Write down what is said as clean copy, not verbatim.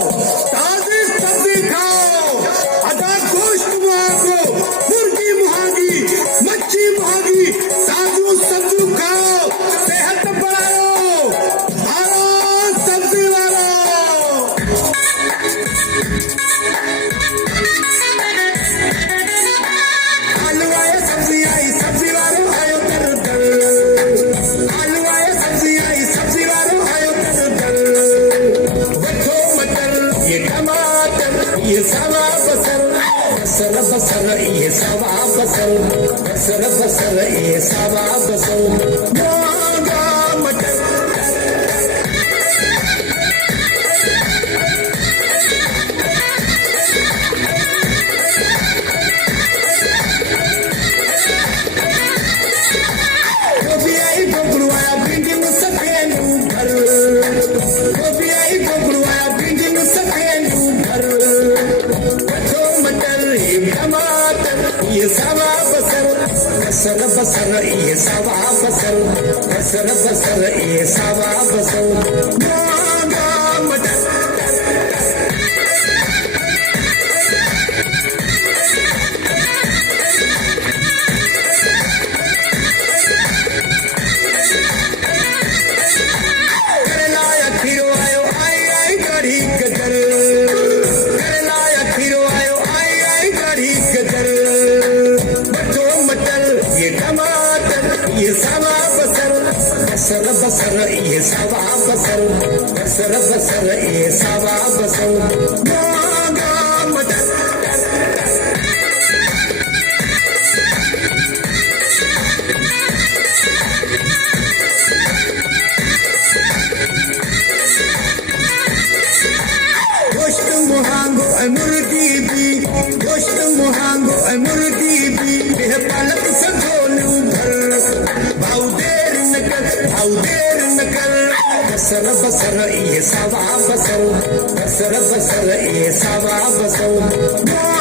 ताजी सब्जी खाओ, अदा गोश्त मांगो, मुर्गी महंगी, मच्छी महंगी, ताजू सब्जी खाओ, सेहत बढ़ाओ, खाओ सब्जी वालों। आलू आए सब्जी आई, सब्जी वालों आयो दर दर। आलू आए सब्जी आई, सब्जी वालों आयो दर दर। वठो मटर, ये टमाटर, ये सावा बसर, बसर बसर ये सावा बसर, बसर बसर ये सावा बसर। महंगा मटर गोभी आई गोगड़ू आया भिंडी में सफेद भर। गोभी आई गोगड़ू आया भिंडी में सफेद भर। वठो मटर ये टमाटर ये सावा बसर, बसर बसर ये सावा बसर, बसर बसर ये सावा बसर। महंगा मटर करेला या खीरो आयो आई आई गाड़ी गदर। करेला या खीरो आयो आई आई गाड़ी गदर। वठो मटर ये टमाटर ये सावा बसर, बसर बसर ये सावा बसर, बसर बसर ये सावा बसर। महंगा मटर गोश्त मुहांगो मुर्गी भी, गोश्त मुहांगो मुर्गी भी, यह पालक सजोलू भर। भाव देर न कर, भाव देर न कर, बसर बसर ये सावा बसर, बसर बसर ये सावा बसर।